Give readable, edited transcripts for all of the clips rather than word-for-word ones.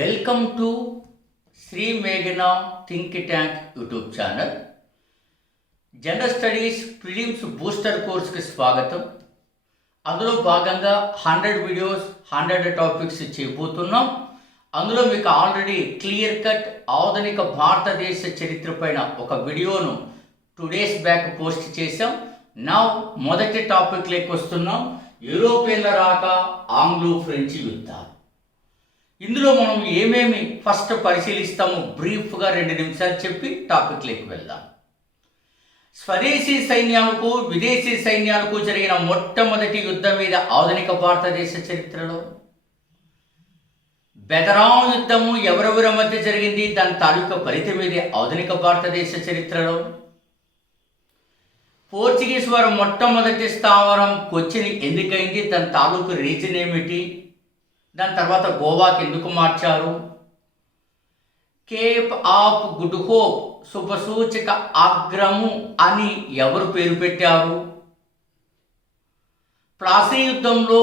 Welcome to Shri మేఘనా think tank YouTube channel. General studies prelims booster కోర్స్కి స్వాగతం. అందులో భాగంగా 100 వీడియోస్ 100 టాపిక్స్ చేయబోతున్నాం. అందులో మీకు ఆల్రెడీ క్లియర్ కట్ ఆధునిక భారతదేశ చరిత్ర పైన ఒక వీడియోను 2 days బ్యాక్ పోస్ట్ చేశాం. నా మొదటి టాపిక్లోకి వస్తున్నాం. యూరోపియన్ల రాక ఆంగ్లో ఫ్రెంచ్ యుద్ధాలు. ఇందులో మనం ఏమేమి ఫస్ట్ పరిశీలిస్తాము బ్రీఫ్గా 2 నిమిషాలు చెప్పి టాపిక్లోకి వెళ్దాం. స్వదేశీ సైన్యాలకు విదేశీ సైన్యాలకు జరిగిన మొట్టమొదటి యుద్ధం మీద ఆధునిక భారతదేశ చరిత్రలో. బెదరాం యుద్ధము ఎవరెవరి మధ్య జరిగింది, దాని తాలూకా ఫలితం మీద ఆధునిక భారతదేశ చరిత్రలో. పోర్చుగీస్ వారు మొట్టమొదటి స్థావరం కొచ్చిన్ ఎందుకైంది, దాని తాలూకు రీజన్ ఏమిటి, దాని తర్వాత గోవాకి ఎందుకు మార్చారు. కేప్ ఆఫ్ గుడ్ హోప్ శుభసూచక అగ్రము అని ఎవరు పేరు పెట్టారు. ప్లాసీ యుద్ధంలో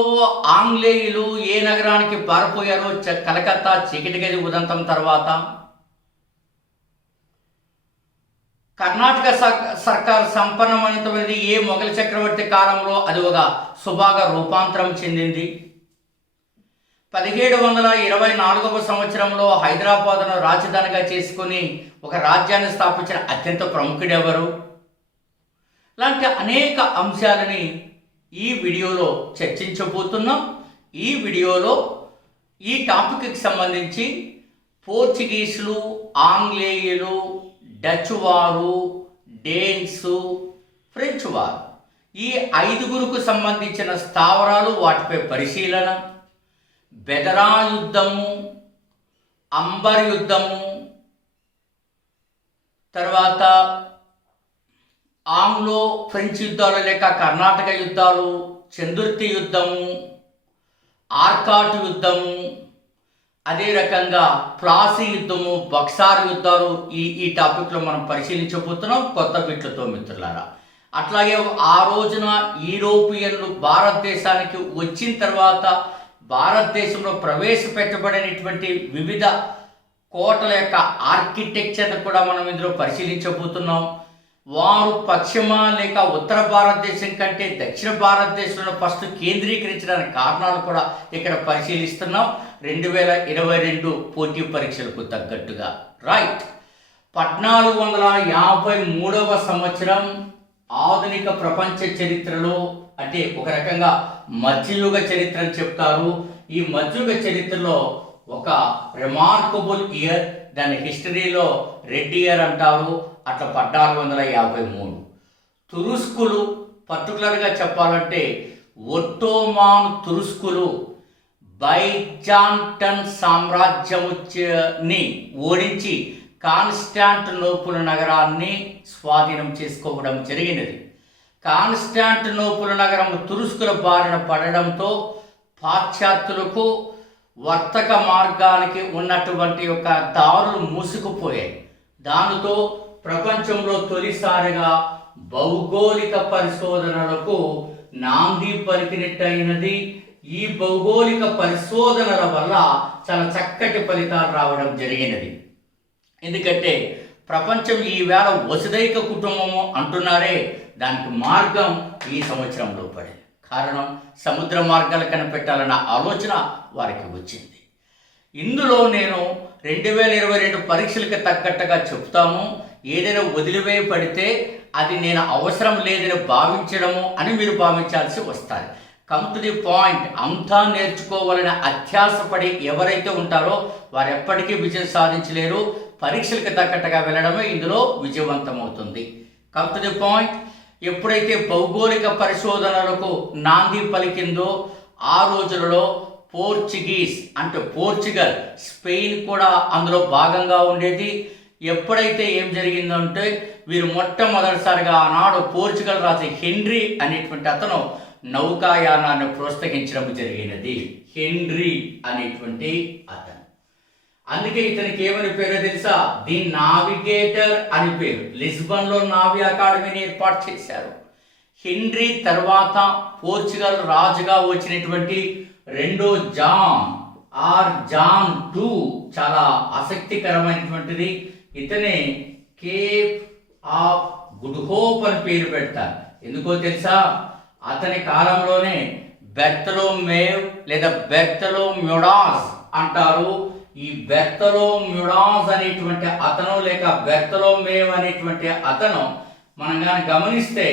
ఆంగ్లేయులు ఏ నగరానికి పారిపోయారో కలకత్తా చీకటి గది ఉదంతం తర్వాత. కర్ణాటక సర్కార్ సంపన్నమైనది ఏ మొఘల్ చక్రవర్తి కాలంలో అది ఒక సుభాగా రూపాంతరం చెందింది. 1724 సంవత్సరంలో హైదరాబాద్ను రాజధానిగా చేసుకుని ఒక రాజ్యాన్ని స్థాపించిన అత్యంత ప్రముఖుడెవరు. లాంటి అనేక అంశాలని ఈ వీడియోలో చర్చించబోతున్నాం. ఈ వీడియోలో ఈ టాపిక్కి సంబంధించి పోర్చుగీసులు, ఆంగ్లేయులు, డచ్ వారు, డేన్స్, ఫ్రెంచ్ వారు, ఈ 5గురుకు సంబంధించిన స్థావరాలు, వాటిపై పరిశీలన, బెదరా యుద్ధము, అంబర్ యుద్ధము, తర్వాత ఆంగ్లో ఫ్రెంచ్ యుద్ధాలు లేక కర్ణాటక యుద్ధాలు, చందుర్తి యుద్ధము, ఆర్కాట్ యుద్ధము, అదే రకంగా ప్లాసీ యుద్ధము, బక్సార్ యుద్ధాలు ఈ టాపిక్లో మనం పరిశీలించబోతున్నాం కొత్త బిట్లతో మిత్రులారా. అట్లాగే ఆ రోజున యూరోపియన్లు భారతదేశానికి వచ్చిన తర్వాత భారతదేశంలో ప్రవేశపెట్టబడినటువంటి వివిధ కోటల యొక్క ఆర్కిటెక్చర్ను కూడా మనం ఇందులో పరిశీలించబోతున్నాం. వారు పశ్చిమ లేక ఉత్తర భారతదేశం కంటే దక్షిణ భారతదేశంలో ఫస్ట్ కేంద్రీకరించడానికి కారణాలు కూడా ఇక్కడ పరిశీలిస్తున్నాం 2022 పోటీ పరీక్షలకు తగ్గట్టుగా. రైట్. 1453వ సంవత్సరం ఆధునిక ప్రపంచ చరిత్రలో, అంటే ఒక రకంగా మధ్యయుగ చరిత్ర అని చెప్తారు. ఈ మధ్యయుగ చరిత్రలో ఒక రిమార్కబుల్ ఇయర్, దాని హిస్టరీలో రెడ్ ఇయర్ అంటారు. అట్లా 1453 తురుస్కులు, పర్టికులర్గా చెప్పాలంటే ఒట్టోమాన్ తురుస్కులు బైజాంటన్ సామ్రాజ్యముని ఓడించి కాన్స్టాంటినోపుల్ నగరాన్ని స్వాధీనం చేసుకోవడం జరిగినది. కాన్స్టాంటినోపుల్ నగరం తురుస్కుల బారిన పడడంతో పాశ్చాత్యులకు వర్తక మార్గానికి ఉన్నటువంటి యొక్క దారులు మూసుకుపోయాయి. దానితో ప్రపంచంలో తొలిసారిగా భౌగోళిక పరిశోధనలకు నాంది పలికినట్టయినది. ఈ భౌగోళిక పరిశోధనల వల్ల చాలా చక్కటి ఫలితాలు రావడం జరిగినది. ఎందుకంటే ప్రపంచం ఈవేళ వసుదైక కుటుంబము అంటున్నారే, దానికి మార్గం ఈ సంవత్సరంలో పడింది. కారణం సముద్ర మార్గాలు కనిపెట్టాలన్న ఆలోచన వారికి వచ్చింది. ఇందులో నేను 2022 పరీక్షలకు తగ్గట్టుగా చెప్తాము. ఏదైనా వదిలివేయబడితే అది నేను అవసరం లేదని భావించడము అని మీరు భావించాల్సి వస్తుంది. Come to the point. అంతా నేర్చుకోవాలని అత్యాసపడి ఎవరైతే ఉంటారో వారు ఎప్పటికీ విజయం సాధించలేరు. పరీక్షలకు తగ్గట్టుగా వెళ్ళడమే ఇందులో విజయవంతమవుతుంది. Come to the point. ఎప్పుడైతే భౌగోళిక పరిశోధనలకు నాంది పలికిందో ఆ రోజులలో పోర్చుగీస్ అంటే పోర్చుగల్, స్పెయిన్ కూడా అందులో భాగంగా ఉండేది. ఎప్పుడైతే ఏం జరిగిందంటే వీరు మొట్టమొదటిసారిగా ఆనాడు పోర్చుగల్ రాజు హెన్రీ అనేటువంటి అతను నౌకాయానాన్ని ప్రోత్సహించడం జరిగినది. హెన్రీ అనేటువంటి అతను. అందుకే ఇతనికి ఏమని పేరు తెలుసా? ది నావిగేటర్ అని పేరు. లిస్బన్లో నావీ అకాడమీని ఏర్పాటు చేశారు. హెన్రీ తర్వాత పోర్చుగల్ రాజుగా వచ్చినటువంటి రెండో జాన్ ఆర్ జాన్ టూ చాలా ఆసక్తికరమైనటువంటిది. ఇతనే కేప్ ఆఫ్ గుడ్ హోప్ అని పేరు పెడతారు. ఎందుకో తెలుసా? అతని కాలంలోనే బెర్తలోమేవ్ లేదా బెర్తలోమ్యూడాస్ అంటారు. ఈ బెర్తలోమ్యూడాస్ అనేటువంటి అతను లేక బెర్తలోమేవ్ అనేటువంటి అతను మనం కానీ గమనిస్తే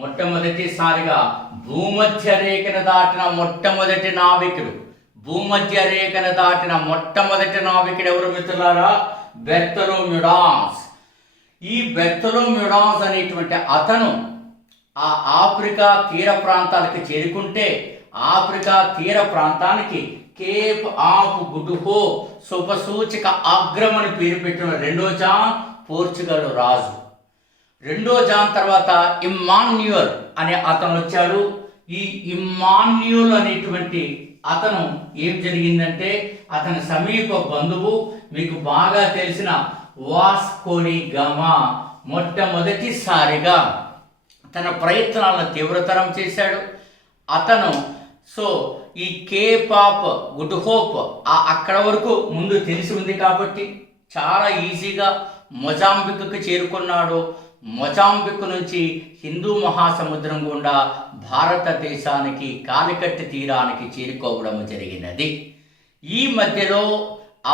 మొట్టమొదటిసారిగా భూమధ్య రేఖను దాటిన మొట్టమొదటి నావికుడు. భూమధ్య రేఖను దాటిన మొట్టమొదటి నావికుడు ఎవరు మిత్రులారా? బెర్తలోమ్యూడాస్. ఈ బెర్తలోమ్యూడాస్ అనేటువంటి అతను ఆ ఆఫ్రికా తీర ప్రాంతాలకు చేరుకుంటే ఆఫ్రికా తీర ప్రాంతానికి కేప్ ఆఫ్ గుడ్ హోప్ శుభసూచక అగ్రం అని పేరు పెట్టిన రెండో జాన్ పోర్చుగల్ రాజు. రెండో జాన్ తర్వాత ఇమ్మాన్యుయల్ అనే అతను వచ్చాడు. ఈ ఇమ్మాన్యుయల్ అనేటువంటి అతను ఏం జరిగిందంటే అతని సమీప బంధువు మీకు బాగా తెలిసిన వాస్కో డి గామా మొట్టమొదటిసారిగా తన ప్రయత్నాలను తీవ్రతరం చేశాడు. అతను ఈ కేప్ ఆఫ్ గుడ్ హోప్ అక్కడ వరకు ముందు తెలిసి ఉంది కాబట్టి చాలా ఈజీగా మొజాంబిక్కు చేరుకున్నాడు. మొజాంబిక్ నుంచి హిందూ మహాసముద్రం గుండా భారతదేశానికి కాలికట్టి తీరానికి చేరుకోవడం జరిగినది. ఈ మధ్యలో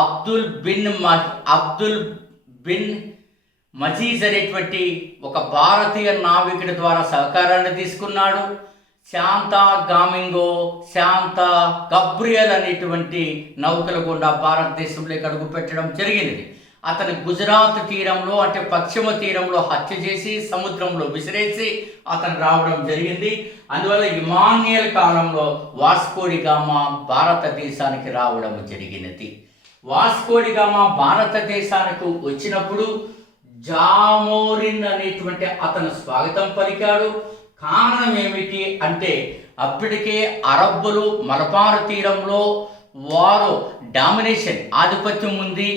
అబ్దుల్ బిన్ మజీజ్ అనేటువంటి ఒక భారతీయ నావికుడి ద్వారా సహకారాన్ని తీసుకున్నాడు. శాంతా గబ్రియల్ అనేటువంటి నౌకల గుండా భారతదేశంలోకి అడుగు పెట్టడం జరిగినది. అతను గుజరాత్ తీరంలో అంటే పశ్చిమ తీరంలో హత్య చేసి సముద్రంలో విసిరేసి అతను రావడం జరిగింది. అందువల్ల ఇమాన్యుయల్ కాలంలో వాస్కో డి గామా భారతదేశానికి రావడం జరిగినది. వాస్కో డి గామా భారతదేశానికి వచ్చినప్పుడు జామోరిన్ అనేటువంటి అతను స్వాగతం పలికాడు. కారణం ఏమిటి అంటే అప్పటికే అరబ్బులు మలబారు తీరంలో వారు డామినేషన్ ఆధిపత్యం ఉంది.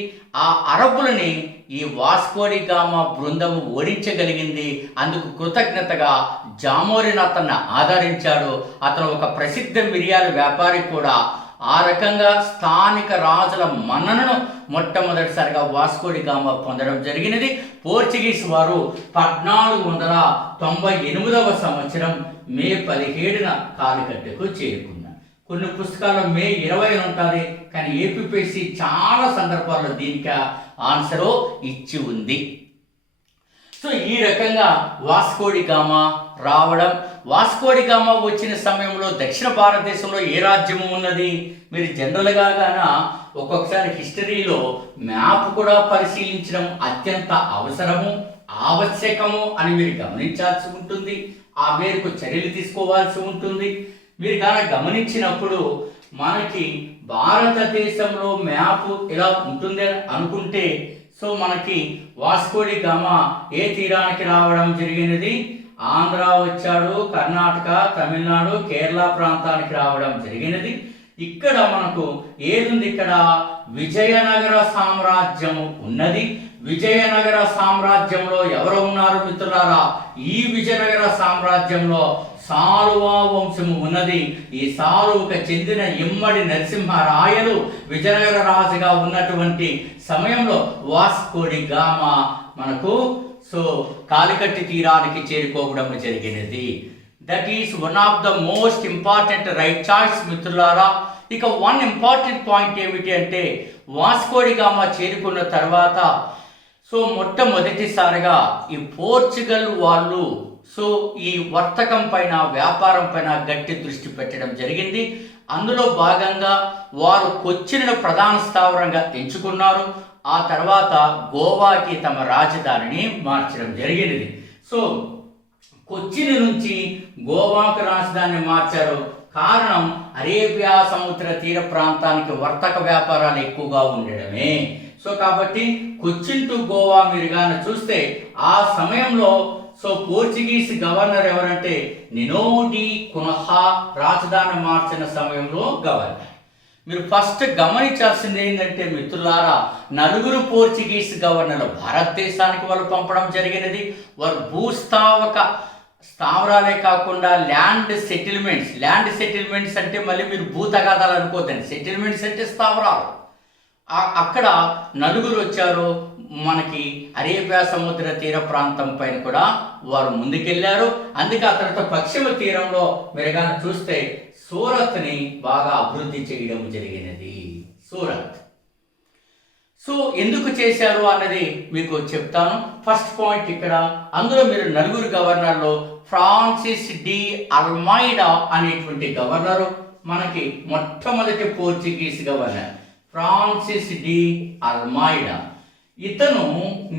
ఆ అరబ్బులని ఈ వాస్కో డి గామా బృందము ఓడించగలిగింది. అందుకు కృతజ్ఞతగా జామోరిన్ అతన్ని ఆదరించాడు. అతను ఒక ప్రసిద్ధ మిరియాల వ్యాపారి కూడా. ఆ రకంగా స్థానిక రాజుల మన్ననను మొట్టమొదటిసారిగా వాస్కో డి గామా పొందడం జరిగినది. పోర్చుగీస్ వారు 1498వ సంవత్సరం మే 17న కాలికట్టుకు చేరుకున్నారు. కొన్ని పుస్తకాల్లో మే 20 ఉంటుంది, కానీ ఏపీపీఎస్సీ చాలా సందర్భాల్లో దీనికి ఆన్సరు ఇచ్చి ఉంది. ఈ రకంగా వాస్కో డి గామా రావడం. వాస్కో డి గామా వచ్చిన సమయంలో దక్షిణ భారతదేశంలో ఏ రాజ్యము ఉన్నది? మీరు జనరల్గా ఒక్కొక్కసారి హిస్టరీలో మ్యాప్ కూడా పరిశీలించడం అత్యంత ఆవశ్యకము అని మీరు గమనించాల్సి ఉంటుంది. ఆ మేరకు చర్యలు తీసుకోవాల్సి ఉంటుంది. మీరు కానీ గమనించినప్పుడు మనకి భారతదేశంలో మ్యాప్ ఇలా ఉంటుంది అని అనుకుంటే మనకి వాస్కో డి గామా ఏ తీరానికి రావడం జరిగినది? ఆంధ్ర వచ్చాడు, కర్ణాటక, తమిళనాడు, కేరళ ప్రాంతానికి రావడం జరిగినది. ఇక్కడ మనకు ఏదుంది? ఇక్కడ విజయనగర సామ్రాజ్యం ఉన్నది. విజయనగర సామ్రాజ్యంలో ఎవరు ఉన్నారు మిత్రులారా? ఈ విజయనగర సామ్రాజ్యంలో సాలువా వంశము ఉన్నది. ఈ సాలువుకు చెందిన ఇమ్మడి నరసింహరాయలు విజయనగర రాజుగా ఉన్నటువంటి సమయంలో వాస్కో డి గామా మనకు కాలికట్టి తీరానికి చేరుకోవడం జరిగినది. That is one of the most important right choice మిత్రులారా. ఇక వన్ ఇంపార్టెంట్ పాయింట్ ఏమిటి అంటే వాస్కో డి గామా చేరుకున్న తర్వాత మొట్టమొదటిసారిగా ఈ పోర్చుగల్ వాళ్ళు ఈ వర్తకం పైన వ్యాపారం పైన గట్టి దృష్టి పెట్టడం జరిగింది. అందులో భాగంగా వారు కొచ్చిన్ను ప్రధాన స్థావరంగా ఎంచుకున్నారు. ఆ తర్వాత గోవాకి తమ రాజధానిని మార్చడం జరిగినది. కొచ్చిన్ నుంచి గోవాకు రాజధానిని మార్చారు. కారణం అరేబియా సముద్ర తీర ప్రాంతానికి వర్తక వ్యాపారాలు ఎక్కువగా ఉండడమే. కాబట్టి కొచ్చిన్ టు గోవా మీరు కానీ చూస్తే ఆ సమయంలో పోర్చుగీస్ గవర్నర్ ఎవరంటే నినో డి కున్హా రాజధాని మార్చిన సమయంలో గవర్నర్. మీరు ఫస్ట్ గమనించాల్సింది ఏంటంటే మిత్రులారా, నలుగురు పోర్చుగీస్ గవర్నర్లు భారతదేశానికి వాళ్ళు పంపడం జరిగినది. వారు భూస్థావక స్థావరాలే కాకుండా ల్యాండ్ సెటిల్మెంట్స్ అంటే మళ్ళీ మీరు భూ తగాదాలు అనుకోద్దండి. సెటిల్మెంట్స్ అంటే స్థావరాలు. అక్కడ నలుగురు వచ్చారు. మనకి అరేబియా సముద్ర తీర ప్రాంతం పైన కూడా వారు ముందుకెళ్లారు. అందుకే అతనితో పశ్చిమ తీరంలో మీరు కానీ చూస్తే సూరత్ని బాగా అభివృద్ధి చేయడం జరిగినది. సూరత్. సో ఎందుకు చేశారు అన్నది మీకు చెప్తాను. ఫస్ట్ పాయింట్ ఇక్కడ, అందులో మీరు నలుగురు గవర్నర్లో ఫ్రాన్సిస్ డి అల్మైడా అనేటువంటి గవర్నరు మనకి మొట్టమొదటి పోర్చుగీస్ గవర్నర్ ఫ్రాన్సిస్ డి అల్మైడా. ఇతను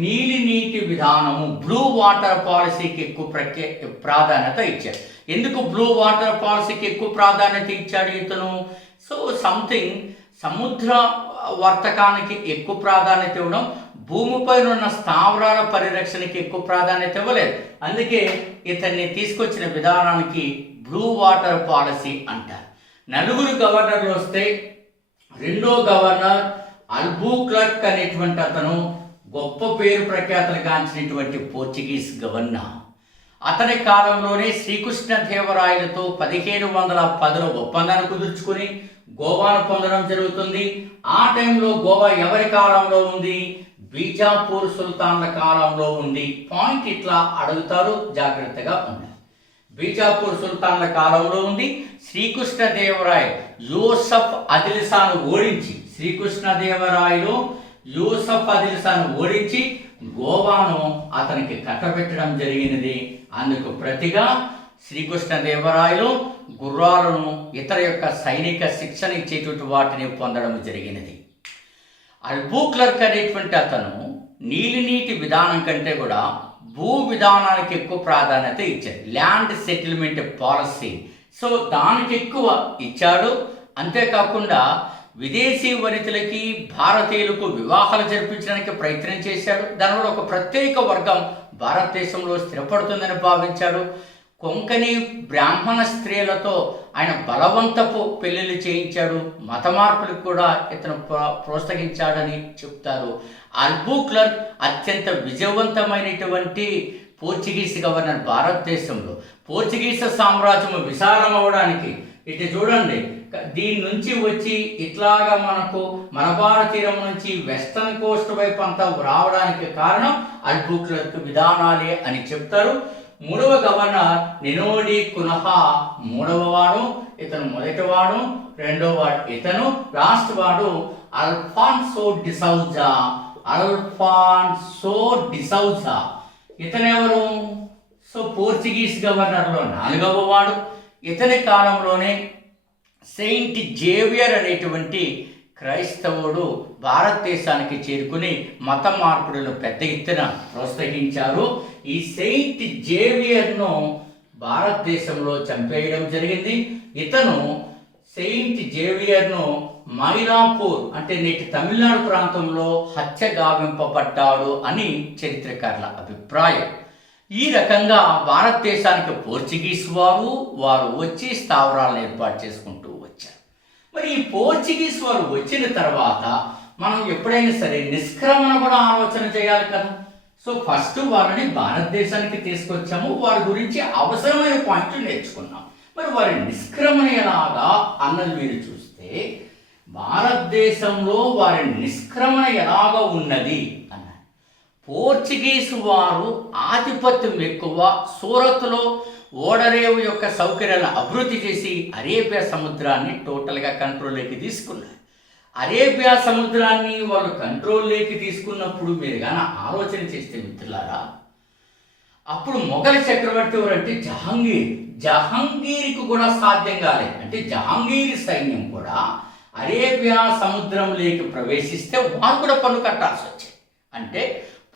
నీటి విధానము బ్లూ వాటర్ పాలసీకి ఎక్కువ ప్రాధాన్యత ఇచ్చాడు. ఎందుకు బ్లూ వాటర్ పాలసీకి ఎక్కువ ప్రాధాన్యత ఇచ్చాడు ఇతను? సో సంథింగ్ సముద్ర వర్తకానికి ఎక్కువ ప్రాధాన్యత ఇవ్వడం, భూమిపైన ఉన్న స్థావరాల పరిరక్షణకి ఎక్కువ ప్రాధాన్యత ఇవ్వలేదు. అందుకే ఇతన్ని తీసుకొచ్చిన విధానానికి బ్లూ వాటర్ పాలసీ అంటారు. నలుగురు గవర్నర్లు వస్తే రెండో గవర్నర్ అల్బుక్లర్క్ అనేటువంటి అతను గొప్ప పేరు ప్రఖ్యాతలు గాంచినటువంటి పోర్చుగీస్ గవర్నర్. అతని కాలంలోనే శ్రీకృష్ణదేవరాయలతో 1510లో ఒప్పందాన్ని కుదుర్చుకుని గోవాను పొందడం జరుగుతుంది. ఆ టైంలో గోవా ఎవరి కాలంలో ఉంది? బీజాపూర్ సుల్తాన్ల కాలంలో ఉంది. పాయింట్ ఇట్లా అడుగుతారు, జాగ్రత్తగా ఉండాలి. బీజాపూర్ సుల్తాన్ల కాలంలో ఉంది. శ్రీకృష్ణదేవరాయలు యూసఫ్ ఆదిల్షాను ఓడించి ఓడించి గోవాను అతనికి కట్టబెట్టడం జరిగినది. అందుకు ప్రతిగా శ్రీకృష్ణదేవరాయలు గుర్రాలను ఇతర యొక్క సైనిక శిక్షణ ఇచ్చేటువంటి వాటిని పొందడం జరిగినది. అల్బుక్లర్క్ అనేటువంటి అతను నీటి విధానం కంటే కూడా భూ విధానానికి ఎక్కువ ప్రాధాన్యత ఇచ్చాడు. Land settlement policy. సో దానికి ఎక్కువ ఇచ్చాడు. అంతేకాకుండా విదేశీ వనితలకి భారతీయులకు వివాహాలు జరిపించడానికి ప్రయత్నం చేశాడు. దానివల్ల ఒక ప్రత్యేక వర్గం భారతదేశంలో స్థిరపడుతుందని భావించాడు. కొంకణి బ్రాహ్మణ స్త్రీలతో ఆయన బలవంతపు పెళ్లిళ్ళు చేయించాడు. మత మార్పులకు కూడా ఇతను ప్రోత్సహించాడని చెప్తారు. అల్బుక్లర్క్ అత్యంత విజయవంతమైనటువంటి పోర్చుగీస్ గవర్నర్. భారతదేశంలో పోర్చుగీస్ సామ్రాజ్యం విశాలం అవడానికి ఇటు చూడండి, దీని నుంచి వచ్చి ఇట్లాగా మనకు మలబార్ తీరం నుంచి వెస్టర్న్ కోస్ట్ వైపు అంతా రావడానికి కారణం అల్బుక్లర్క్ విధానాలే అని చెప్తారు. మూడవ గవర్నర్ నినోడి కునహా మూడవ వాడు, ఇతను మొదటివాడు. రెండవ వాడు ఇతను. లాస్ట్ వాడు అల్ఫాన్సో డిసౌజా. ఇతనెవరు? సో పోర్చుగీస్ గవర్నర్లో నాలుగవ వాడు. ఇతని కాలంలోనే సెయింట్ జేవియర్ అనేటువంటి క్రైస్తవుడు భారతదేశానికి చేరుకుని మత మార్పులను పెద్ద ఎత్తున ప్రోత్సహించారు. ఈ సెయింట్ జేవియర్ను భారతదేశంలో చంపేయడం జరిగింది. ఇతను సెయింట్ జేవియర్ను మైలాపూర్ అంటే నేటి తమిళనాడు ప్రాంతంలో హత్య గావింపబడ్డాడు అని చరిత్రకారుల అభిప్రాయం. ఈ రకంగా భారతదేశానికి పోర్చుగీస్ వారు వచ్చి స్థావరాలను ఏర్పాటు చేసుకుంటూ వచ్చారు. మరి ఈ పోర్చుగీస్ వారు వచ్చిన తర్వాత మనం ఎప్పుడైనా సరే నిష్క్రమణ కూడా ఆలోచన చేయాలి కదా. సో ఫస్ట్ వారిని భారతదేశానికి తీసుకొచ్చాము, వారి గురించి అవసరమైన పాయింట్లు నేర్చుకున్నాం. మరి వారి నిష్క్రమణ ఎలాగా అన్నది మీరు చూస్తే భారతదేశంలో వారి నిష్క్రమణ ఎలాగా ఉన్నది అన్నారు. పోర్చుగీసు వారు ఆధిపత్యం ఎక్కువ. సూరత్లో ఓడరేవు యొక్క సౌకర్యాలను అభివృద్ధి చేసి అరేబియా సముద్రాన్ని టోటల్గా కంట్రోల్లోకి తీసుకున్నారు. అరేబియా సముద్రాన్ని వాళ్ళు కంట్రోల్లోకి తీసుకున్నప్పుడు మీరు కానీ ఆలోచన చేస్తే మిత్రులారా, అప్పుడు మొఘల్ చక్రవర్తి ఎవరంటే జహాంగీర్కి కూడా సాధ్యం కాలేదు. అంటే జహాంగీర్ సైన్యం కూడా అరేబియా సముద్రంలోకి ప్రవేశిస్తే వారు కూడా పన్ను కట్టాల్సి వచ్చింది. అంటే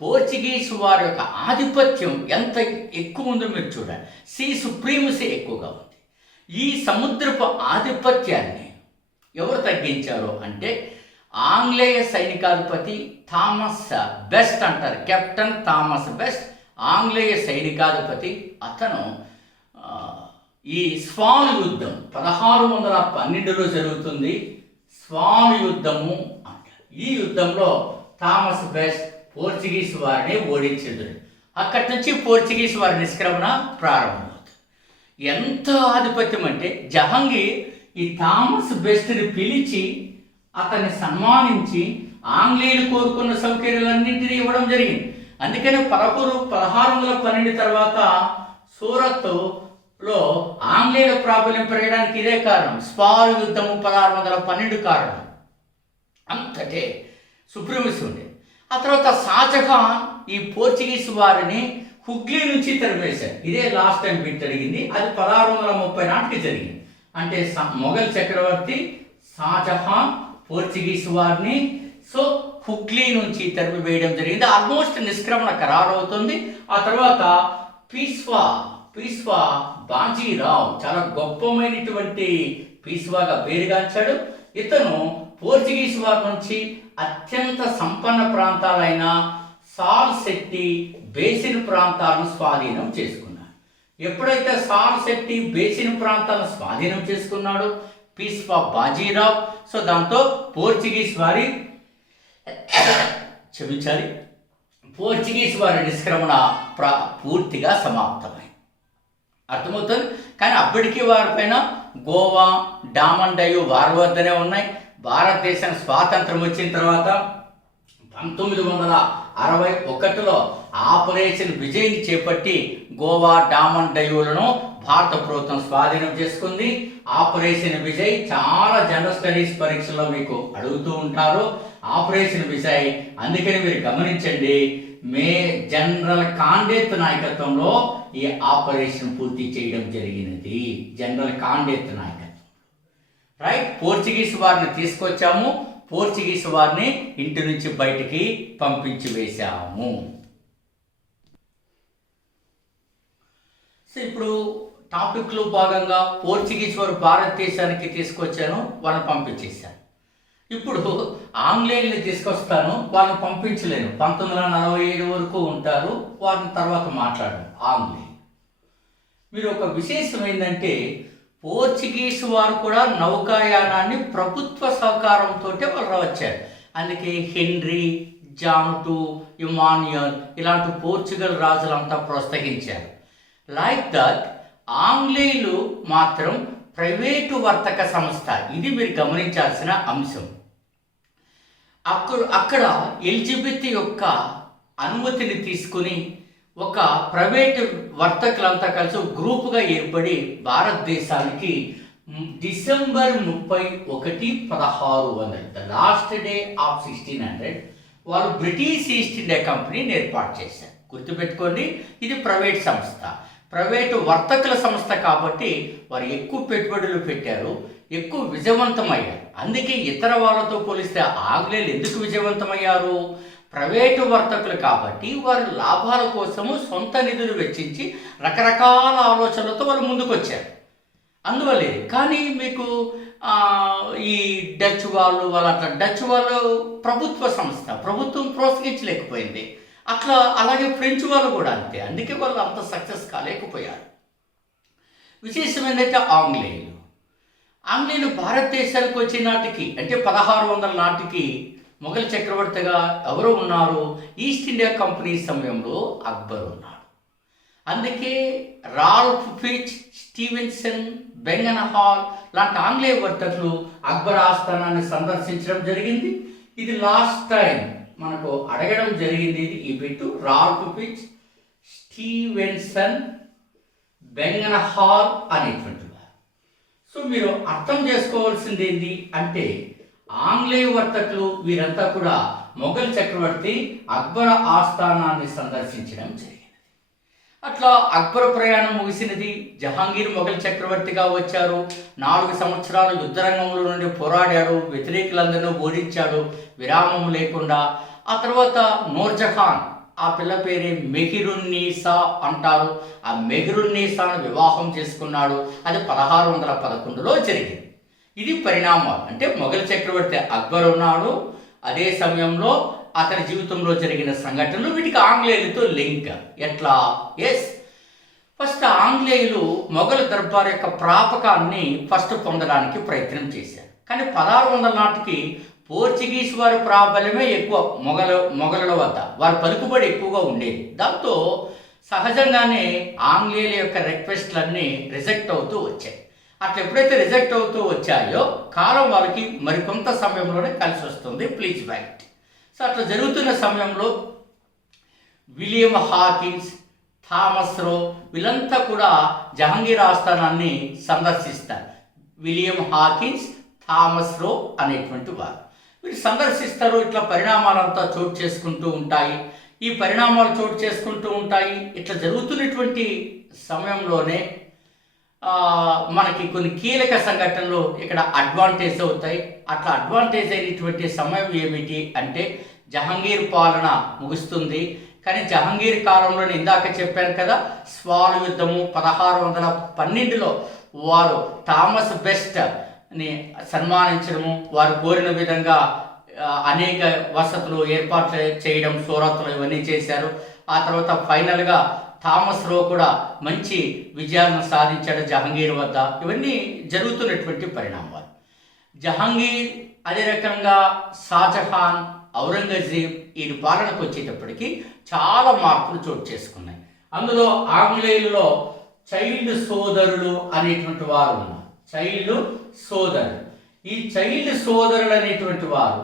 పోర్చుగీస్ వారి యొక్క ఆధిపత్యం ఎంత ఎక్కువ ఉందో మీరు చూడండి. సీ సుప్రీమసీ ఎక్కువగా ఉంది. ఈ సముద్రపు ఆధిపత్యాన్ని ఎవరు తగ్గించారు అంటే ఆంగ్లేయ సైనికాధిపతి థామస్ బెస్ట్ అంటారు. కెప్టెన్ థామస్ బెస్ట్ ఆంగ్లేయ సైనికాధిపతి. అతను ఈ స్వాన్ యుద్ధం 1612లో జరుగుతుంది. స్వాన్ యుద్ధము అంటారు. ఈ యుద్ధంలో థామస్ బెస్ట్ పోర్చుగీస్ వారిని ఓడించాడు. అక్కడి నుంచి పోర్చుగీస్ వారి నిష్క్రమణ ప్రారంభమవుతుంది. ఎంత ఆధిపత్యం అంటే జహాంగీర్ ఈ థామస్ బెస్ట్ని పిలిచి అతన్ని సన్మానించి ఆంగ్లేయులు కోరుకున్న సౌకర్యాలన్నింటినీ ఇవ్వడం జరిగింది. అందుకని 1612 తర్వాత సూరత్లో ఆంగ్లేయుల ప్రాబల్యం పెరగడానికి ఇదే కారణం. స్పార్ యుద్ధము 1612 కారణం. అంతటే సుప్రీమసీ ఉండేది. ఆ తర్వాత షాజహాన్ ఈ పోర్చుగీస్ వారిని హుగ్లీ నుంచి తరిమేశారు. ఇదే లాస్ట్ టైం బిట్ జరిగింది. అది 1630 నాటికి జరిగింది. అంటే మొఘల్ చక్రవర్తి షాజహాన్ పోర్చుగీస్ వారిని హుగ్లీ నుంచి తరిమి వేయడం జరిగింది. ఆల్మోస్ట్ నిష్క్రమణ ఖరారు అవుతుంది. ఆ తర్వాత పీష్వా బాజీరావు చాలా గొప్పమైనటువంటి పీష్వాగా పేరుగాంచాడు. ఇతను పోర్చుగీస్ వారి నుంచి అత్యంత సంపన్న ప్రాంతాలైన సాల్సెట్టి బేసిన్ ప్రాంతాలను స్వాధీనం చేసుకున్నాడు. ఎప్పుడైతే సాల్సెట్టి బేసిన్ ప్రాంతాలను స్వాధీనం చేసుకున్నాడు పీష్వా బాజీరావు, దాంతో పోర్చుగీస్ వారి నిష్క్రమణ పూర్తిగా సమాప్తమైంది. అర్థమవుతుంది. కానీ అప్పటికీ వారిపైన గోవా, డామన్ డయు వారి వద్దనే ఉన్నాయి. భారతదేశం స్వాతంత్రం వచ్చిన తర్వాత 1961లో ఆపరేషన్ విజయ్ని చేపట్టి గోవా, డామన్ డయూలను భారత ప్రభుత్వం స్వాధీనం చేసుకుంది. ఆపరేషన్ విజయ్ చాలా జనరల్ స్టడీస్ పరీక్షల్లో మీకు అడుగుతూ ఉంటారు. ఆపరేషన్ విజయ్ అందుకని మీరు గమనించండి, జనరల్ కాండేత్ నాయకత్వంలో ఈ ఆపరేషన్ పూర్తి చేయడం జరిగినది. జనరల్ కాండేత్ నాయకత్వం, రైట్. పోర్చుగీస్ వారిని తీసుకొచ్చాము, పోర్చుగీస్ వారిని ఇంటి నుంచి బయటికి పంపించి వేశాము. ఇప్పుడు టాపిక్లో భాగంగా పోర్చుగీస్ వారు భారతదేశానికి తీసుకొచ్చాను, వాళ్ళని పంపించేశాను. ఇప్పుడు ఆంగ్లేయుల్ని తీసుకొస్తాను, వాళ్ళని పంపించలేను. 1947 వరకు ఉంటారు, వారిని తర్వాత మాట్లాడను. ఆంగ్లేయులు మీరు ఒక విశేషం ఏంటంటే పోర్చుగీస్ వారు కూడా నౌకాయానాన్ని ప్రభుత్వ సహకారంతో వాళ్ళు వచ్చారు. అందుకే హెన్రీ, జాన్ ఇమాన్యుయల్ ఇలాంటి పోర్చుగల్ రాజులంతా ప్రోత్సహించారు. లైక్ దట్ ఆంగ్లేయులు మాత్రం ప్రైవేటు వర్తక సంస్థ. ఇది మీరు గమనించాల్సిన అంశం. అక్కడ ఎలిజబెత్ యొక్క అనుమతిని తీసుకుని ఒక ప్రైవేటు వర్తకులంతా కలిసి గ్రూపుగా ఏర్పడి భారతదేశానికి December 31, 1600 the last day of 1600 వాళ్ళు బ్రిటిష్ ఈస్ట్ ఇండియా కంపెనీని ఏర్పాటు చేశారు. గుర్తుపెట్టుకోండి, ఇది ప్రైవేట్ సంస్థ, ప్రైవేటు వర్తకుల సంస్థ కాబట్టి వారు ఎక్కువ పెట్టుబడులు పెట్టారు, ఎక్కువ విజయవంతమయ్యారు. అందుకే ఇతర వాళ్ళతో పోలిస్తే ఆంగ్లేయులు ఎందుకు విజయవంతమయ్యారు? ప్రైవేటు వర్తకులు కాబట్టి వారు లాభాల కోసము సొంత నిధులు వెచ్చించి రకరకాల ఆలోచనలతో వాళ్ళు ముందుకు వచ్చారు. అందువల్లే. కానీ మీకు ఈ డచ్ వాళ్ళు ప్రభుత్వ సంస్థ, ప్రభుత్వం ప్రోత్సహించలేకపోయింది. అలాగే ఫ్రెంచ్ వాళ్ళు కూడా అంతే. అందుకే వాళ్ళు అంత సక్సెస్ కాలేకపోయారు. విశేషం ఏంటంటే ఆంగ్లేయులు భారతదేశానికి వచ్చే నాటికి అంటే 1600 నాటికి మొఘల్ చక్రవర్తిగా ఎవరు ఉన్నారు? ఈస్ట్ ఇండియా కంపెనీ సమయంలో అక్బర్ ఉన్నాడు. అందుకే రాల్ఫ్ ఫిచ్, స్టీవెన్సన్, బెంగన్ హాల్ లాంటి ఆంగ్లేయ వర్తకులు అక్బర్ ఆస్థానాన్ని సందర్శించడం జరిగింది. ఇది లాస్ట్ టైం మనకు అడగడం జరిగింది. ఈ బిట్టు రాల్ఫ్ ఫిచ్, స్టీవెన్సన్, బెంగన్ హాల్ అనేటువంటి వారు. మీరు అర్థం చేసుకోవాల్సింది ఏంటి అంటే ఆంగ్లేయ వర్తకులు వీరంతా కూడా మొఘల్ చక్రవర్తి అక్బర్ ఆస్థానాన్ని సందర్శించడం జరిగింది. అట్లా అక్బర్ ప్రయాణం ముగిసినది. జహాంగీర్ మొఘల్ చక్రవర్తిగా వచ్చారు. 4 సంవత్సరాలు యుద్ధరంగంలో నుండి పోరాడాడు, వ్యతిరేకులందరినీ ఓడించాడు విరామం లేకుండా. ఆ తర్వాత నూర్జహాన్, ఆ పిల్ల పేరే మెహిరున్నీసా అంటారు. ఆ మెహిరున్నీసాను వివాహం చేసుకున్నాడు. అది 1611లో జరిగింది. ఇది పరిణామాలు. అంటే మొఘల్ చక్రవర్తి అక్బర్ ఉన్నాడు, అదే సమయంలో అతని జీవితంలో జరిగిన సంఘటనలు, వీటికి ఆంగ్లేయులతో లింక్. ఎట్లా? ఫస్ట్ ఆంగ్లేయులు మొఘల్ దర్బార్ యొక్క ప్రాపకాన్ని పొందడానికి ప్రయత్నం చేశారు. కానీ 1600 నాటికి పోర్చుగీస్ వారి ప్రాబల్యమే ఎక్కువ మొఘలుల వద్ద, వారి పలుకుబడి ఎక్కువగా ఉండేది. దాంతో సహజంగానే ఆంగ్లేయుల యొక్క రిక్వెస్ట్లన్నీ రిజెక్ట్ అవుతూ వచ్చాయి. అట్లా ఎప్పుడైతే రిజెక్ట్ అవుతూ వచ్చాయో కాలం వాళ్ళకి మరికొంత సమయంలోనే కలిసి వస్తుంది. Please right. సో అట్లా జరుగుతున్న సమయంలో విలియం హాకిన్స్, థామస్ రో వీళ్ళంతా కూడా జహాంగీర్ ఆస్థానాన్ని సందర్శిస్తారు. విలియం హాకిన్స్, థామస్ రో అనేటువంటి వారు వీళ్ళు సందర్శిస్తారు. ఇట్లా పరిణామాలంతా చోటు చేసుకుంటూ ఉంటాయి. ఈ పరిణామాలు చోటు చేసుకుంటూ ఉంటాయి. ఇట్లా జరుగుతున్నటువంటి సమయంలోనే మనకి కొన్ని కీలక సంఘటనలు ఇక్కడ అడ్వాంటేజ్ అవుతాయి. అట్లా అడ్వాంటేజ్ అయినటువంటి సమయం ఏమిటి అంటే జహాంగీర్ పాలన ముగుస్తుంది. కానీ జహాంగీర్ కాలంలో ఇందాక చెప్పాను కదా, స్వాల్ యుద్ధము 1612లో వారు థామస్ బెస్ట్ని సన్మానించడము, వారు కోరిన విధంగా అనేక వసతులు ఏర్పాట్లు చేయడం, సూరత్లు ఇవన్నీ చేశారు. ఆ తర్వాత ఫైనల్గా థామస్ రో కూడా మంచి విజయాలను సాధించాడు జహాంగీర్ వద్ద. ఇవన్నీ జరుగుతున్నటువంటి పరిణామాలు. జహాంగీర్, అదే రకంగా షాజహాన్, ఔరంగజేబ్ ఈ పాలనకు వచ్చేటప్పటికి చాలా మార్పులు చోటు చేసుకున్నాయి. అందులో ఆంగ్లేయులలో చైల్డ్ సోదరులు అనేటువంటి వారు ఉన్నారు. చైల్డ్ సోదరులు, ఈ చైల్డ్ సోదరులు అనేటువంటి వారు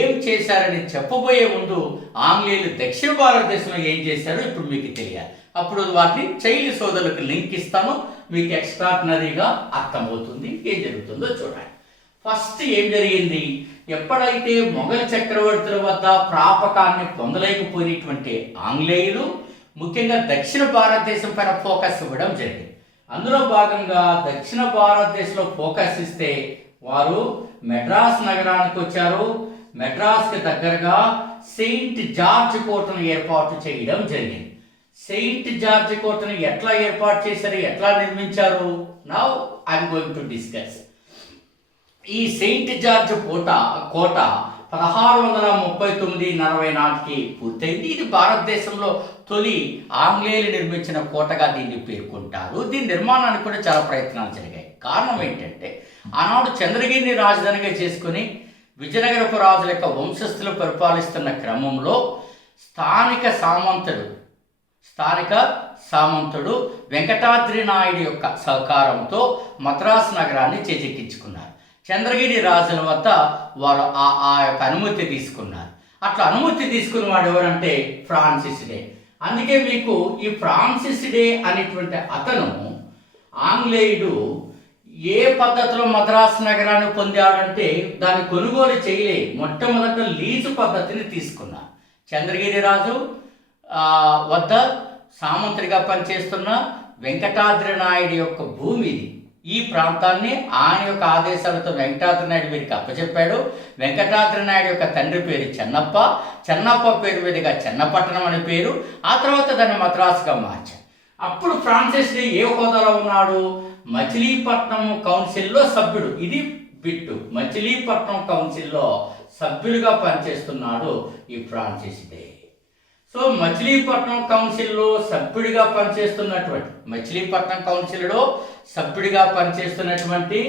ఏం చేశారని చెప్పబోయే ముందు ఆంగ్లేయులు దక్షిణ భారతదేశంలో ఏం చేశారో ఇప్పుడు మీకు తెలియాలి. అప్పుడు వాటిని చైల్డ్ సోదరులకు లింక్ ఇస్తాను, మీకు ఎక్స్ట్రాడినరీగా అర్థమవుతుంది ఏం జరుగుతుందో చూడండి. ఫస్ట్ ఏం జరిగింది, ఎప్పుడైతే మొఘల్ చక్రవర్తుల వద్ద ప్రాపకాన్ని పొందలేకపోయినటువంటి ఆంగ్లేయులు ముఖ్యంగా దక్షిణ భారతదేశం పైన ఫోకస్ ఇవ్వడం జరిగింది. అందులో భాగంగా దక్షిణ భారతదేశంలో ఫోకస్ ఇస్తే వారు మెడ్రాస్ నగరానికి వచ్చారు. మెడ్రాస్కి దగ్గరగా సెయింట్ జార్జ్ కోటను ఏర్పాటు చేయడం జరిగింది. సెయింట్ జార్జ్ కోటను ఎట్లా ఏర్పాటు చేశారు, ఎట్లా నిర్మించారు, now I'm going to discuss. ఈ సెయింట్ జార్జ్ కోట 1639-40 నాటికి పూర్తయింది. ఇది భారతదేశంలో తొలి ఆంగ్లేయులు నిర్మించిన కోటగా దీన్ని పేర్కొంటారు. దీని నిర్మాణానికి కూడా చాలా ప్రయత్నాలు జరిగాయి. కారణం ఏంటంటే ఆనాడు చంద్రగిరిని రాజధానిగా చేసుకుని విజయనగరపు రాజుల యొక్క వంశస్థులు పరిపాలిస్తున్న క్రమంలో స్థానిక సామంతుడు వెంకటాద్రి నాయుడు యొక్క సహకారంతో మద్రాసు నగరాన్ని చేజెక్కించుకున్నారు. చంద్రగిరి రాజుల వద్ద వారు ఆ యొక్క అనుమతి తీసుకున్నారు. అట్లా అనుమతి తీసుకున్న వాడు ఎవరంటే ఫ్రాన్సిస్ డే. అందుకే మీకు ఈ ఫ్రాన్సిస్ డే అనేటువంటి అతను ఆంగ్లేయుడు ఏ పద్ధతిలో మద్రాసు నగరాన్ని పొందాడంటే దాన్ని కొనుగోలు చేయలే, మొట్టమొదట లీజు పద్ధతిని తీసుకున్నారు. చంద్రగిరి రాజు వద్ద సామంతుడిగా పనిచేస్తున్న వెంకటాద్రి నాయుడు యొక్క భూమి ఇది. ఈ ప్రాంతాన్ని ఆయన యొక్క ఆదేశాలతో వెంకటాద్రి నాయుడు వీరికి అప్పచెప్పాడు. వెంకటాద్రి నాయుడు యొక్క తండ్రి పేరు చెన్నప్ప, చెన్నప్ప పేరు మీదుగా చెన్నపట్టణం అని పేరు. ఆ తర్వాత దాన్ని మద్రాసుగా మార్చారు. అప్పుడు ఫ్రాన్సిస్ డే ఏ హోదాలో ఉన్నాడు, మచిలీపట్నం కౌన్సిల్లో సభ్యుడు. ఇది బిట్టు, మచిలీపట్నం కౌన్సిల్లో సభ్యులుగా పనిచేస్తున్నాడు ఈ ఫ్రాన్సిస్ డే. సో మచిలీపట్నం కౌన్సిల్లో సభ్యుడిగా పనిచేస్తున్నటువంటి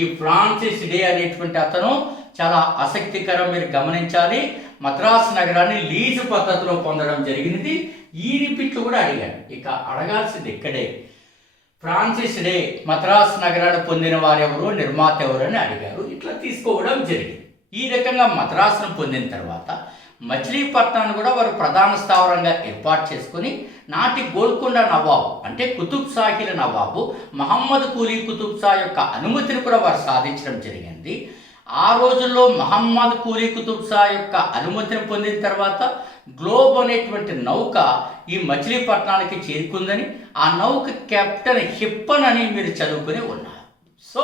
ఈ ఫ్రాన్సిస్ డే అనేటువంటి అతను చాలా ఆసక్తికరం, మీరు గమనించాలి. మద్రాసు నగరాన్ని లీజు పద్ధతిలో పొందడం జరిగినది. ఈ రిపీట్లు కూడా అడిగాడు. ఇక అడగాల్సింది ఇక్కడే, ఫ్రాన్సిస్ డే మద్రాసు నగరాన్ని పొందిన వారెవరు, నిర్మాత ఎవరు అని అడిగారు. ఇట్లా తీసుకోవడం జరిగింది. ఈ రకంగా మద్రాసును పొందిన తర్వాత మచిలీపట్నాన్ని కూడా వారు ప్రధాన స్థావరంగా ఏర్పాటు చేసుకుని నాటి గోల్కొండ నవాబు అంటే కుతుబ్ షాహీల నవాబు మహమ్మద్ కూలీ కుతుబ్ షా యొక్క అనుమతిని కూడా వారు సాధించడం జరిగింది. ఆ రోజుల్లో మహమ్మద్ కూలీ కుతుబ్ షా యొక్క అనుమతిని పొందిన తర్వాత గ్లోబ్ అనేటువంటి నౌక ఈ మచిలీపట్నానికి చేరుకుందని, ఆ నౌక కెప్టెన్ హిప్పన్ అని మీరు చదువుకుని ఉన్నారు. సో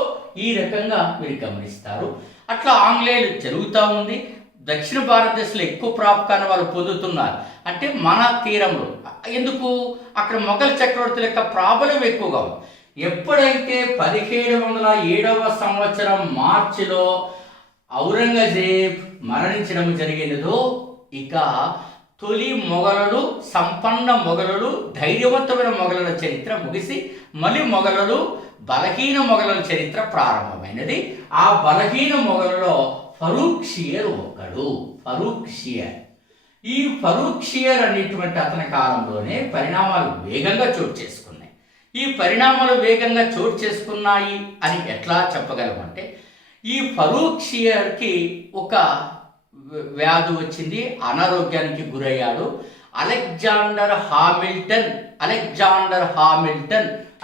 ఈ రకంగా మీరు గమనిస్తారు. అట్లా ఆంగ్లేయులు జరుగుతూ ఉంది. దక్షిణ భారతదేశంలో ఎక్కువ ప్రాపకాన్ని వాళ్ళు పొందుతున్నారు. అంటే మన తీరంలో ఎందుకు, అక్కడ మొఘల్ చక్రవర్తుల యొక్క ప్రాబల్యం ఎక్కువగా ఉంది. ఎప్పుడైతే 1707వ సంవత్సరం మార్చిలో ఔరంగజేబ్ మరణించడం జరిగినదో, ఇక తొలి మొఘలులు, సంపన్న మొఘలులు, ధైర్యవంతమైన మొఘలుల చరిత్ర ముగిసి మళ్ళీ మొఘలులు, బలహీన మొఘలుల చరిత్ర ప్రారంభమైనది. ఆ బలహీన మొఘలులో ఫరూక్ షియర్ ఒకడు. ఫరూక్ షియర్. ఈ ఫరూక్ షియర్ అనేటువంటి అతని కాలంలోనే పరిణామాలు వేగంగా చోటు చేసుకున్నాయి. ఈ పరిణామాలు వేగంగా చోటు చేసుకున్నాయి అని ఎట్లా చెప్పగలమంటే, ఈ ఫరూక్ షియర్కి ఒక వ్యాధి వచ్చింది, అనారోగ్యానికి గురయ్యాడు. అలెగ్జాండర్ హామిల్టన్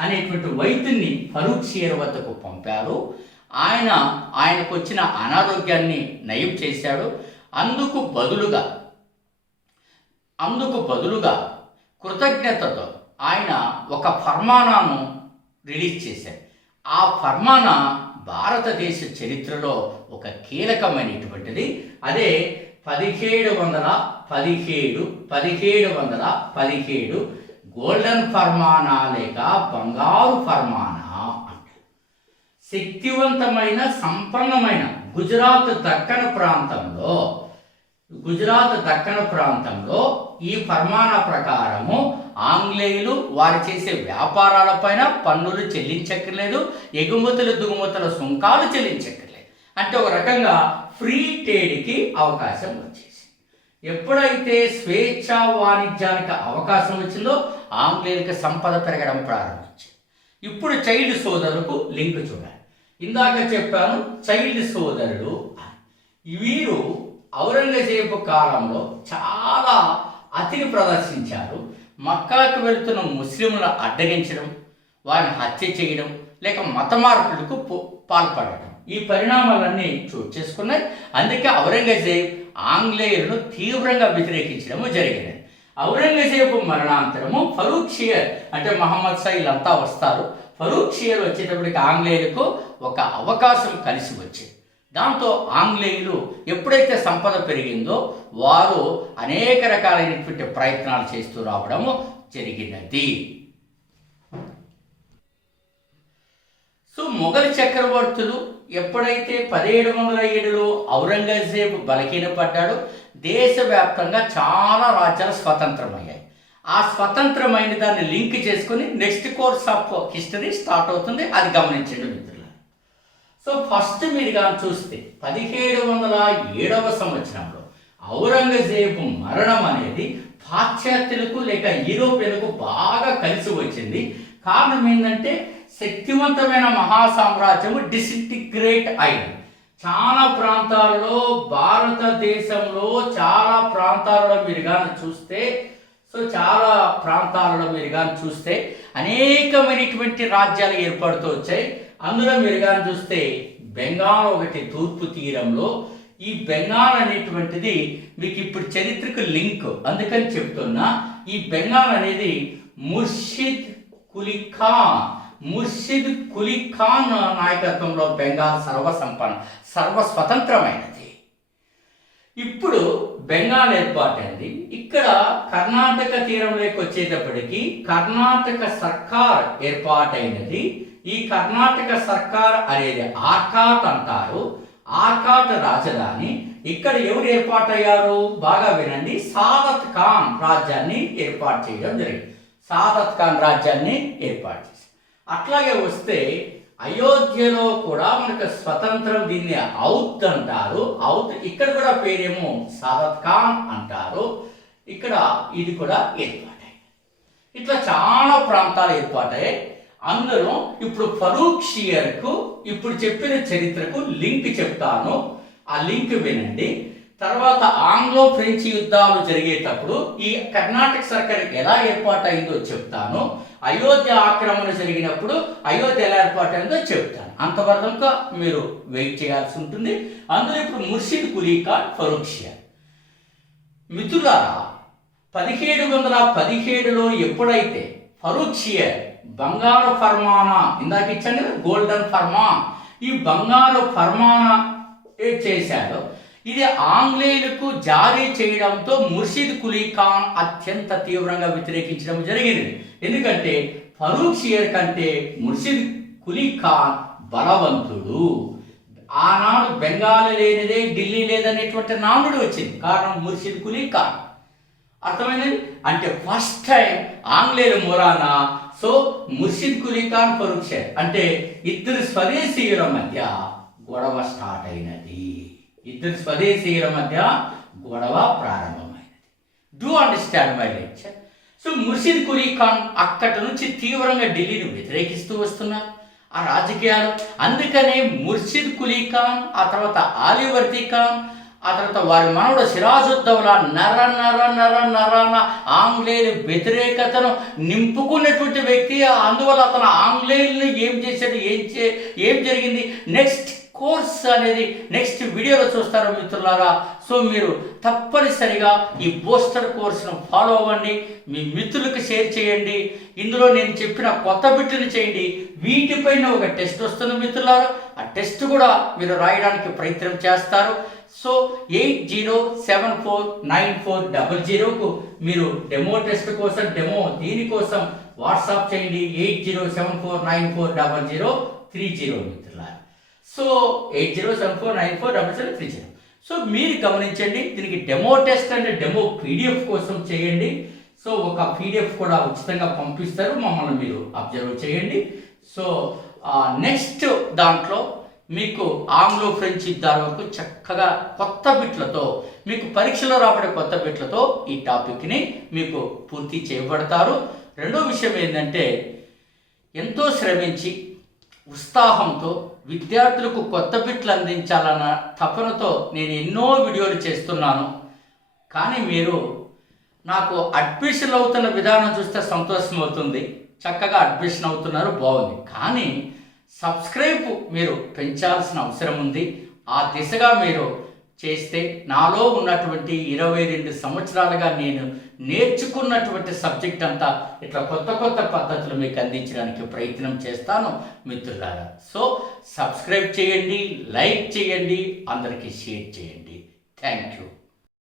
అనేటువంటి వైద్యుని ఫరూక్ షియర్ వద్దకు పంపారు. ఆయనకు వచ్చిన అనారోగ్యాన్ని నయం చేశాడు. అందుకు బదులుగా కృతజ్ఞతతో ఆయన ఒక ఫర్మానాను రిలీజ్ చేశారు. ఆ ఫర్మానా భారతదేశ చరిత్రలో ఒక కీలకమైనటువంటిది. అదే 1717 గోల్డెన్ ఫర్మానా లేక బంగారు ఫర్మానా అంటారు. శక్తివంతమైన సంపన్నమైన గుజరాత్ దక్కన ప్రాంతంలో ఈ ఫర్మానా ప్రకారము ఆంగ్లేయులు వారు చేసే వ్యాపారాలపైన పన్నులు చెల్లించక్కర్లేదు, ఎగుమతులు దిగుమతుల సుంకాలు చెల్లించక్కర్లేదు. అంటే ఒక రకంగా ఫ్రీ ట్రేడ్కి అవకాశం వచ్చేసి, ఎప్పుడైతే స్వేచ్ఛా వాణిజ్యానికి అవకాశం వచ్చిందో ఆంగ్లేయులకు సంపద పెరగడం ప్రారంభించింది. ఇప్పుడు చైల్డ్ సోదరులకు లింక్ చూడాలి. ఇందాక చెప్పాను చైల్డ్ సోదరుడు అని. వీరు ఔరంగజేబు కాలంలో చాలా అతిని ప్రదర్శించారు. మక్కాకు వెళుతున్న ముస్లింలను అడ్డగించడం, వారిని హత్య చేయడం, లేక మత మార్పులకు పాల్పడటం, ఈ పరిణామాలన్నీ చోటు చేసుకున్నాయి. అందుకే ఔరంగజేబ్ ఆంగ్లేయులను తీవ్రంగా వ్యతిరేకించడము జరిగింది. ఔరంగజేబు మరణాంతరము ఫరూక్ షియర్ అంటే మహమ్మద్ షా వీళ్ళంతా వస్తారు. ఫరూక్ షియర్ వచ్చేటప్పటికి ఆంగ్లేయులకు ఒక అవకాశం కలిసి వచ్చింది. దాంతో ఆంగ్లేయులు ఎప్పుడైతే సంపద పెరిగిందో వారు అనేక రకాలైనటువంటి ప్రయత్నాలు చేస్తూ రావడము జరిగినది. సో మొఘల్ చక్రవర్తులు ఎప్పుడైతే 1707లో ఔరంగజేబు బలహీనపడ్డాడో దేశవ్యాప్తంగా చాలా రాజ్యాలు స్వతంత్రమయ్యాయి. ఆ స్వతంత్రమైన దాన్ని లింక్ చేసుకుని next course of history start అవుతుంది. అది గమనించండి మిత్రులు. సో ఫస్ట్ మీరు కానీ చూస్తే 1707వ సంవత్సరంలో ఔరంగజేబు మరణం అనేది పాశ్చాత్యులకు లేక యూరోపియన్లకు బాగా కలిసి వచ్చింది. కారణం ఏంటంటే శక్తివంతమైన మహాసామ్రాజ్యము డిసింటిగ్రేట్ అయింది. చాలా ప్రాంతాల్లో భారతదేశంలో చాలా ప్రాంతాలలో మీరు కానీ చూస్తే అనేకమైనటువంటి రాజ్యాలు ఏర్పడుతూ వచ్చాయి. అందులో మీరు కానీ చూస్తే బెంగాల్ ఒకటి తూర్పు తీరంలో. ఈ బెంగాల్ అనేటువంటిది మీకు ఇప్పుడు చరిత్రకు లింక్, అందుకని చెప్తున్నా. ఈ బెంగాల్ అనేది ముర్షిద్ కులీ ఖాన్ నాయకత్వంలో బెంగాల్ సర్వస్వతంత్రమైనది. ఇప్పుడు బెంగాల్ ఏర్పాటైంది. ఇక్కడ కర్ణాటక తీరంలోకి వచ్చేటప్పటికి కర్ణాటక సర్కార్ ఏర్పాటైనది. ఈ కర్ణాటక సర్కార్ అనేది ఆర్కాట్ అంటారు. ఆర్కాట్ రాజధాని. ఇక్కడ ఎవరు ఏర్పాటయ్యారు బాగా వినండి, సాదత్ ఖాన్ రాజ్యాన్ని ఏర్పాటు చేయడం జరిగింది. అట్లాగే వస్తే అయోధ్యలో కూడా మనకు స్వతంత్రం, దీన్ని ఔత్ అంటారు. ఇక్కడ కూడా పేరేమో సాదత్ ఖాన్ అంటారు. ఇక్కడ ఇది కూడా ఏర్పాటయ్యాయి. ఇట్లా చాలా ప్రాంతాలు ఏర్పాటయ్యాయి. అందులో ఇప్పుడు ఫరూక్ షియర్కు ఇప్పుడు చెప్పిన చరిత్రకు లింక్ చెప్తాను. ఆ లింక్ వినండి. తర్వాత ఆంగ్లో ఫ్రెంచ్ యుద్ధాలు జరిగేటప్పుడు ఈ కర్ణాటక సర్కార్ ఎలా ఏర్పాటైందో చెప్తాను. అయోధ్య ఆక్రమణ జరిగినప్పుడు అయోధ్య ఎలా ఏర్పాటైందో చెప్తాను. అంతవరకు మీరు వెయిట్ చేయాల్సి ఉంటుంది. అందులో ఇప్పుడు ముర్షిద్ కులీ ఖాన్ ఫరూక్ షియర్. మిత్రులారా, 1717లో ఎప్పుడైతే ఫరూక్ షియర్ బంగారు ఫర్మానా, ఇందాక ఇచ్చాను కదా గోల్డెన్ ఫర్మాన్, ఈ బంగారు ఫర్మానా చేశాడో ఇది ఆంగ్లేయులకు జారీ చేయడంతో ముర్షిద్ కులీ ఖాన్ అత్యంత తీవ్రంగా వ్యతిరేకించడం జరిగింది. ఎందుకంటే ఫరూక్ షియర్ కంటే ముర్షిద్ కులీ ఖాన్ బలవంతుడు. ఆనాడు బెంగాల్ లేనిదే ఢిల్లీ లేదనేటువంటి నానుడు వచ్చింది. కారణం ముర్షిద్ కులీ ఖాన్. అర్థమైంది? అంటే ఫస్ట్ టైం ఆంగ్లేయుల మూలాన సో ముర్షిద్ కులీ ఖాన్ ఫరూక్ షియర్ అంటే ఇద్దరు స్వదేశీయుల మధ్య గొడవ స్టార్ట్ అయినది. ఇద్దరు స్వదేశీయుల మధ్య గొడవ ప్రారంభమైనది. Do understand my lecture. So Murshid Quli Khan అక్కడి నుంచి తీవ్రంగా ఢిల్లీని వ్యతిరేకిస్తూ వస్తున్నారు ఆ రాజకీయాలు. అందుకనే ముర్షిద్ కులీ ఖాన్, ఆ తర్వాత ఆలివర్దీ ఖాన్, ఆ తర్వాత వారి మనవడు సిరాజుద్దౌలా నరాన ఆంగ్లేయుల వ్యతిరేకతను నింపుకున్నటువంటి వ్యక్తి. అందువల్ల అతను ఆంగ్లేయుల్ని ఏం చేశాడు, ఏం జరిగింది, నెక్స్ట్ కోర్స్ అనేది నెక్స్ట్ వీడియోలో చూస్తారు మిత్రులారా. సో మీరు తప్పనిసరిగా ఈ బూస్టర్ కోర్సును ఫాలో అవ్వండి, మీ మిత్రులకు షేర్ చేయండి. ఇందులో నేను చెప్పిన కొత్త బిట్టును చేయండి. వీటిపైన ఒక టెస్ట్ వస్తుంది మిత్రులారా. ఆ టెస్ట్ కూడా మీరు రాయడానికి ప్రయత్నం చేస్తారు. సో 80749400కు మీరు డెమో టెస్ట్ కోసం, దీనికోసం వాట్సాప్ చేయండి. 8074940030 మిత్రులారా. సో 8074940030. సో మీరు గమనించండి, దీనికి డెమో టెస్ట్ అంటే డెమో పీడిఎఫ్ కోసం చేయండి. సో ఒక పీడిఎఫ్ కూడా ఉచితంగా పంపిస్తారు, మమ్మల్ని మీరు అబ్జర్వ్ చేయండి. సో నెక్స్ట్ దాంట్లో మీకు ఆంగ్లో ఫ్రెంచ్ యుద్ధాల వరకు చక్కగా కొత్త బిట్లతో, మీకు పరీక్షలో రాబడే కొత్త బిట్లతో ఈ టాపిక్ని మీకు పూర్తి చేయబడతారు. రెండో విషయం ఏంటంటే, ఎంతో శ్రమించి ఉత్సాహంతో విద్యార్థులకు కొత్త బిట్లు అందించాలన్న తపనతో నేను ఎన్నో వీడియోలు చేస్తున్నాను. కానీ మీరు నాకు అడ్మిషన్ అవుతున్న విధానం చూస్తే సంతోషం అవుతుంది. చక్కగా అడ్మిషన్ అవుతున్నారు, బాగుంది. కానీ సబ్స్క్రైబ్ మీరు పెంచాల్సిన అవసరం ఉంది. ఆ దిశగా మీరు చేస్తే నాలో ఉన్నటువంటి 22 సంవత్సరాలుగా నేను నేర్చుకున్నటువంటి సబ్జెక్ట్ అంతా ఇట్లా కొత్త పద్ధతులు మీకు అందించడానికి ప్రయత్నం చేస్తాను మిత్రులారా. సో సబ్స్క్రైబ్ చేయండి, లైక్ చేయండి, అందరికీ షేర్ చేయండి. Thank you.